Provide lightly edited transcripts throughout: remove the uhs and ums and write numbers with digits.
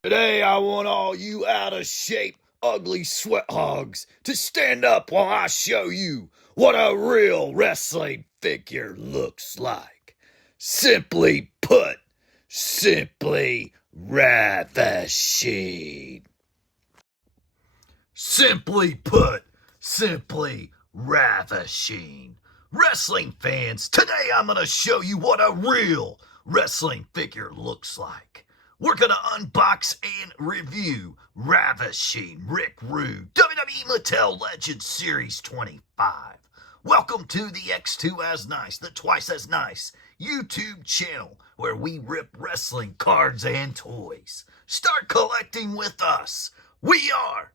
Today I want all you out of shape, ugly sweat hogs to stand up while I show you what a real wrestling figure looks like. Simply put, simply ravishing. Simply put, simply ravishing. Wrestling fans, today I'm going to show you what a real wrestling figure looks like. We're going to unbox and review Ravishing Rick Rude, WWE Mattel Legends Series 25. Welcome to the X2 As Nice, the Twice As Nice YouTube channel where we rip wrestling cards and toys. Start collecting with us. We are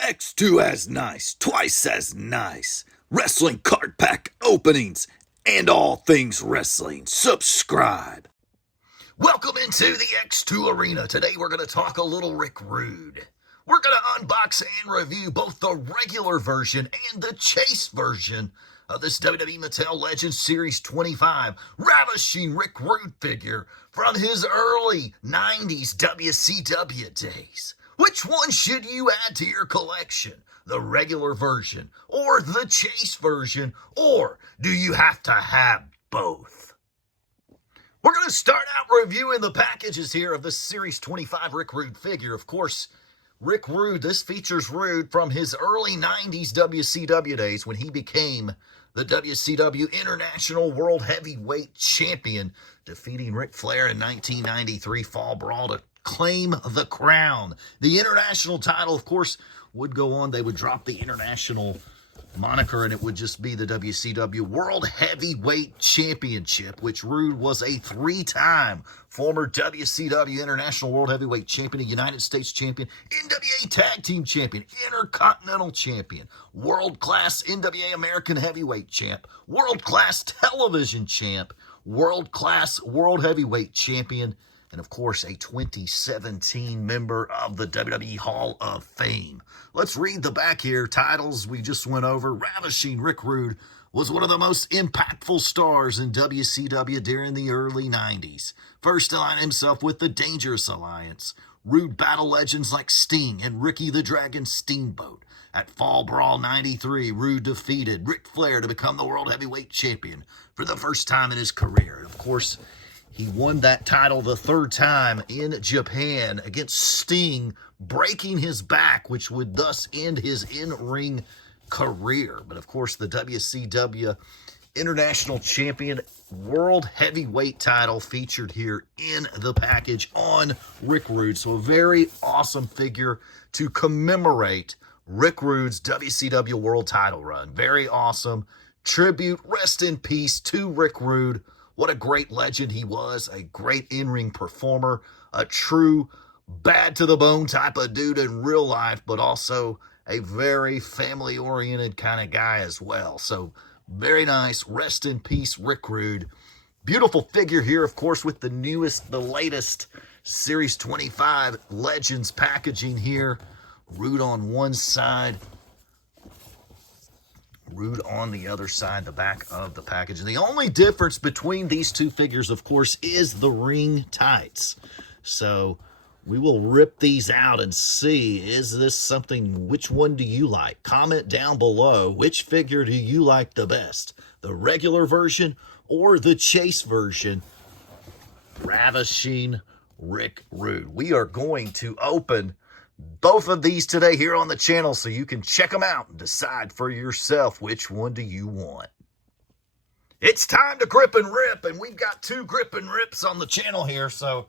X2 As Nice, Twice As Nice, wrestling card pack openings, and all things wrestling. Subscribe. Welcome into the X2 Arena. Today we're going to talk a little Rick Rude. We're going to unbox and review both the regular version and the chase version of this WWE Mattel Legends Series 25 Ravishing Rick Rude figure from his early 90s WCW days. Which one should you add to your collection? The regular version or the chase version? Or do you have to have both? We're going to start out reviewing the packages here of the Series 25 Rick Rude figure. Of course, Rick Rude, this features Rude from his early 90s WCW days when he became the WCW International World Heavyweight Champion, defeating Ric Flair in 1993 Fall Brawl to claim the crown. The international title, of course, would go on. They would drop the international moniker and it would just be the WCW World Heavyweight Championship, which Rude was a three-time former WCW International World Heavyweight Champion, a United States Champion, NWA Tag Team Champion, Intercontinental Champion, World-Class NWA American Heavyweight Champ, World-Class Television Champ, World-Class World Heavyweight Champion, and of course, a 2017 member of the WWE Hall of Fame. Let's read the back here. Titles we just went over. Ravishing Rick Rude was one of the most impactful stars in WCW during the early 90s. First to align himself with the Dangerous Alliance. Rude battled legends like Sting and Ricky the Dragon Steamboat. At Fall Brawl 93, Rude defeated Ric Flair to become the World Heavyweight Champion for the first time in his career. And of course, he won that title the third time in Japan against Sting, breaking his back, which would thus end his in-ring career. But of course, the WCW International Champion World Heavyweight title featured here in the package on Rick Rude. So a very awesome figure to commemorate Rick Rude's WCW World title run. Very awesome. Tribute, rest in peace to Rick Rude. What a great legend he was, a great in-ring performer, a true bad-to-the-bone type of dude in real life, but also a very family-oriented kind of guy as well. So, very nice. Rest in peace, Rick Rude. Beautiful figure here, of course, with the latest Series 25 Legends packaging here. Rude on one side, Rude on the other side, the back of the package. And the only difference between these two figures, of course, is the ring tights. So we will rip these out and see, is this something, which one do you like? Comment down below, which figure do you like the best? The regular version or the chase version? Ravishing Rick Rude. We are going to open both of these today here on the channel so you can check them out and decide for yourself which one do you want. It's time to grip and rip, and we've got two grip and rips on the channel here, so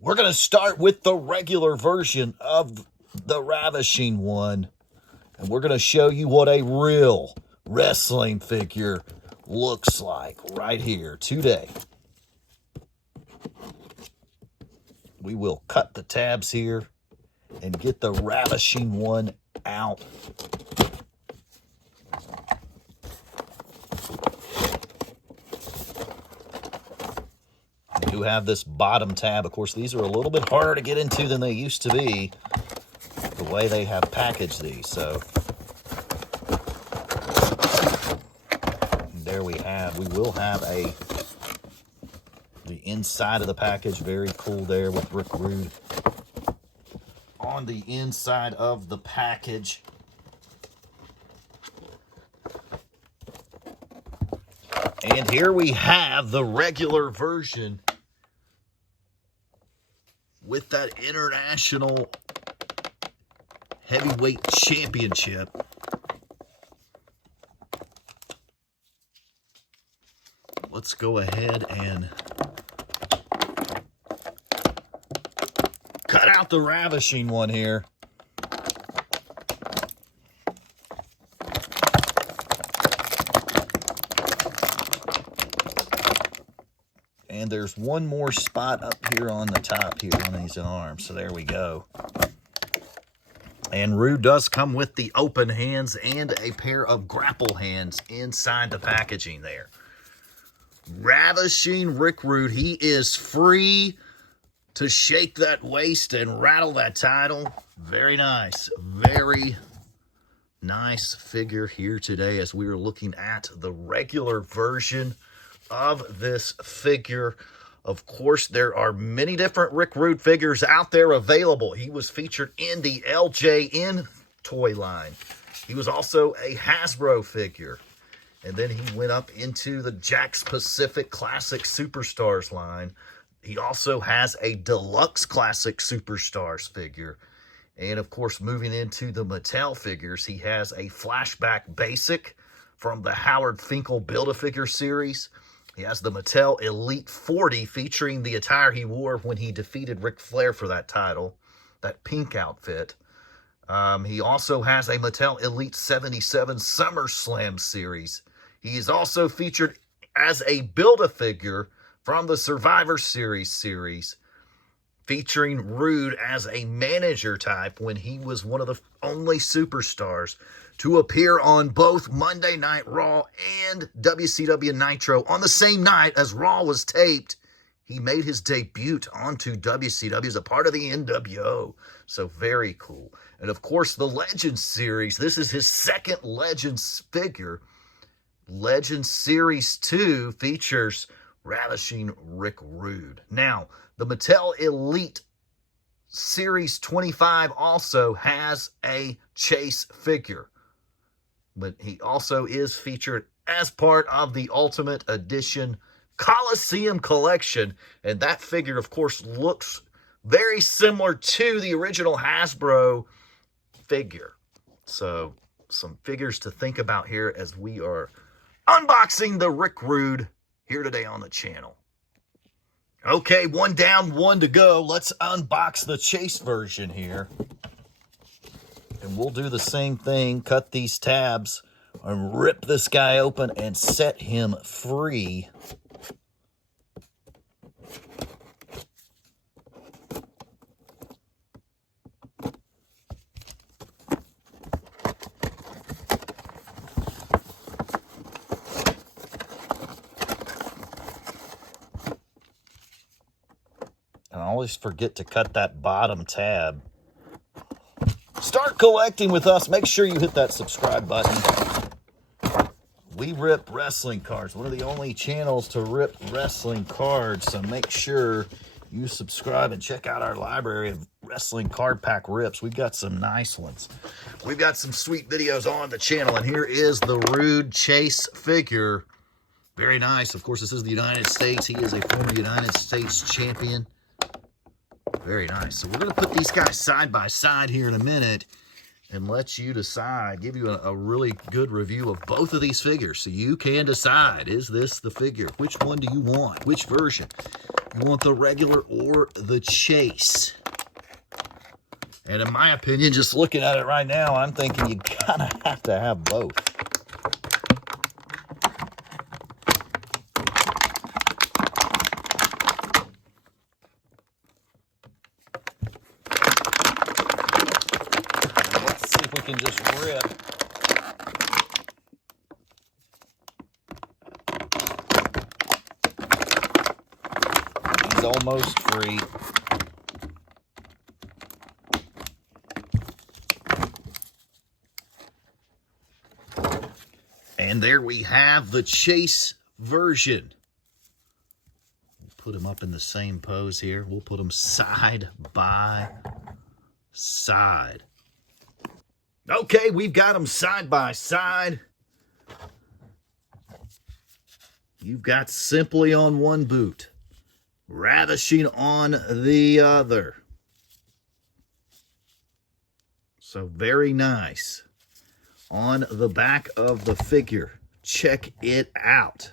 we're going to start with the regular version of the Ravishing one, and we're going to show you what a real wrestling figure looks like right here today. We will cut the tabs here and get the Ravishing one out. We do have this bottom tab. Of course, these are a little bit harder to get into than they used to be, the way they have packaged these. So there we have. We will have the inside of the package. Very cool there with Rick Rude on the inside of the package. And here we have the regular version with that International Heavyweight Championship. Let's go ahead and cut out the Ravishing one here. And there's one more spot up here on the top here on these arms. So there we go. And Rude does come with the open hands and a pair of grapple hands inside the packaging there. Ravishing Rick Rude, he is free to shake that waist and rattle that title. Very nice. Very nice figure here today as we are looking at the regular version of this figure. Of course, there are many different Rick Rude figures out there available. He was featured in the LJN toy line. He was also a Hasbro figure. And then he went up into the Jakks Pacific Classic Superstars line. He also has a Deluxe Classic Superstars figure. And of course, moving into the Mattel figures, he has a Flashback Basic from the Howard Finkel Build-A-Figure series. He has the Mattel Elite 40 featuring the attire he wore when he defeated Ric Flair for that title, that pink outfit. He also has a Mattel Elite 77 SummerSlam series. He is also featured as a Build-A-Figure from the Survivor series, featuring Rude as a manager type when he was one of the only superstars to appear on both Monday Night Raw and WCW Nitro on the same night as Raw was taped. He made his debut onto WCW as a part of the NWO. So very cool. And of course, the Legends series. This is his second Legends figure. Legends Series 2 features Ravishing Rick Rude. Now, the Mattel Elite Series 25 also has a Chase figure. But he also is featured as part of the Ultimate Edition Coliseum Collection. And that figure, of course, looks very similar to the original Hasbro figure. So, some figures to think about here as we are unboxing the Rick Rude here today on the channel. Okay, one down, one to go. Let's unbox the Chase version here. And we'll do the same thing, cut these tabs, and rip this guy open and set him free. I always forget to cut that bottom tab. Start collecting with us. Make sure you hit that subscribe button. We rip wrestling cards. One of the only channels to rip wrestling cards. So make sure you subscribe and check out our library of wrestling card pack rips. We've got some nice ones. We've got some sweet videos on the channel. And here is the Rude Chase figure. Very nice. Of course, this is the United States. He is a former United States champion. Very nice. So we're going to put these guys side by side here in a minute and let you decide, give you a really good review of both of these figures. So you can decide, is this the figure? Which one do you want? Which version? You want the regular or the Chase? And in my opinion, just looking at it right now, I'm thinking you kind of have to have both. Can just rip. He's almost free. And there we have the Chase version. We'll put him up in the same pose here. We'll put him side by side. Okay, we've got them side by side. You've got Simply on one boot, Ravishing on the other. So very nice. On the back of the figure, check it out.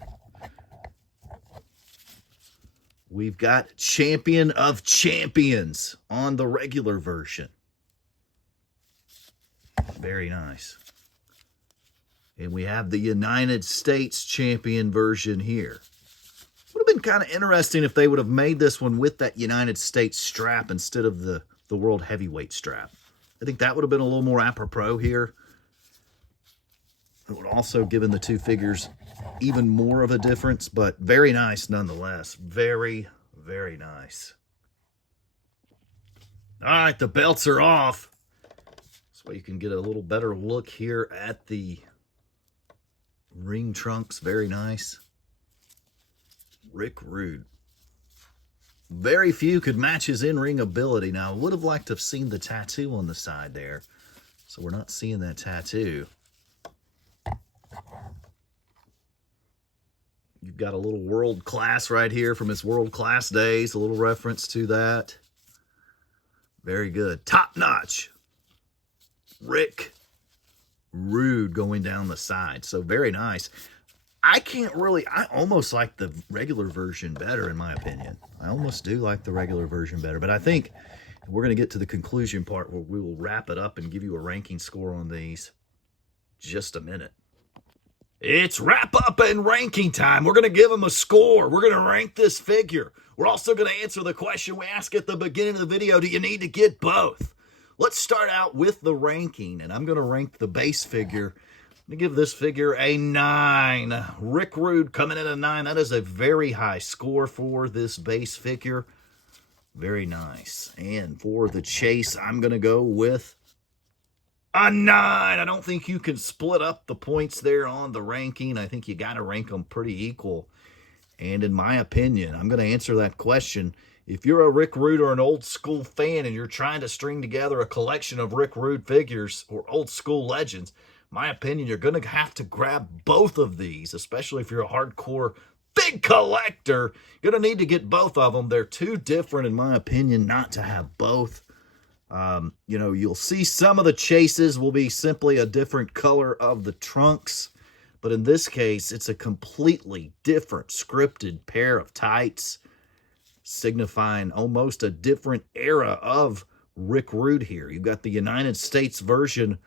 We've got Champion of Champions on the regular version. Very nice. And we have the United States Champion version here. Would have been kind of interesting if they would have made this one with that United States strap instead of the World Heavyweight strap. I think that would have been a little more apropos here. It would also given the two figures even more of a difference, but very nice nonetheless. Very, very nice. All right, the belts are off. So you can get a little better look here at the ring trunks. Very nice. Rick Rude. Very few could match his in-ring ability. Now, I would have liked to have seen the tattoo on the side there. So we're not seeing that tattoo. You've got a little world class right here from his world class days. A little reference to that. Very good. Top notch. Rick Rude going down the side. So very nice. I almost like the regular version better in my opinion. I almost do like the regular version better. But I think we're going to get to the conclusion part where we will wrap it up and give you a ranking score on these. Just a minute. It's wrap up and ranking time. We're going to give them a score. We're going to rank this figure. We're also going to answer the question we asked at the beginning of the video. Do you need to get both? Let's start out with the ranking, and I'm going to rank the base figure. I'm going to give this figure a 9. Rick Rude coming in at a 9. That is a very high score for this base figure. Very nice. And for the chase, I'm going to go with a 9. I don't think you can split up the points there on the ranking. I think you got to rank them pretty equal. And in my opinion, I'm going to answer that question. If you're a Rick Rude or an old school fan and you're trying to string together a collection of Rick Rude figures or old school legends, my opinion, you're going to have to grab both of these, especially if you're a hardcore big collector. You're going to need to get both of them. They're too different, in my opinion, not to have both. You'll see some of the chases will be simply a different color of the trunks. But in this case, it's a completely different scripted pair of tights, signifying almost a different era of Rick Rude here. You've got the United States version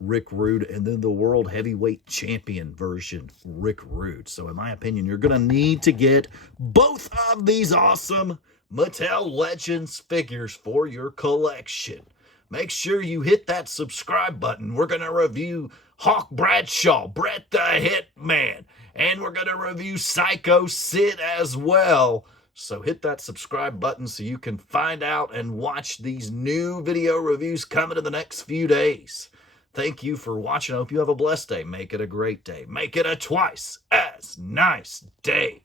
Rick Rude and then the World Heavyweight Champion version Rick Rude. So in my opinion, you're going to need to get both of these awesome Mattel Legends figures for your collection. Make sure you hit that subscribe button. We're going to review Hawk Bradshaw, Bret the Hitman, and we're going to review Psycho Sid as well. So hit that subscribe button so you can find out and watch these new video reviews coming in the next few days. Thank you for watching. I hope you have a blessed day. Make it a great day. Make it a twice as nice day.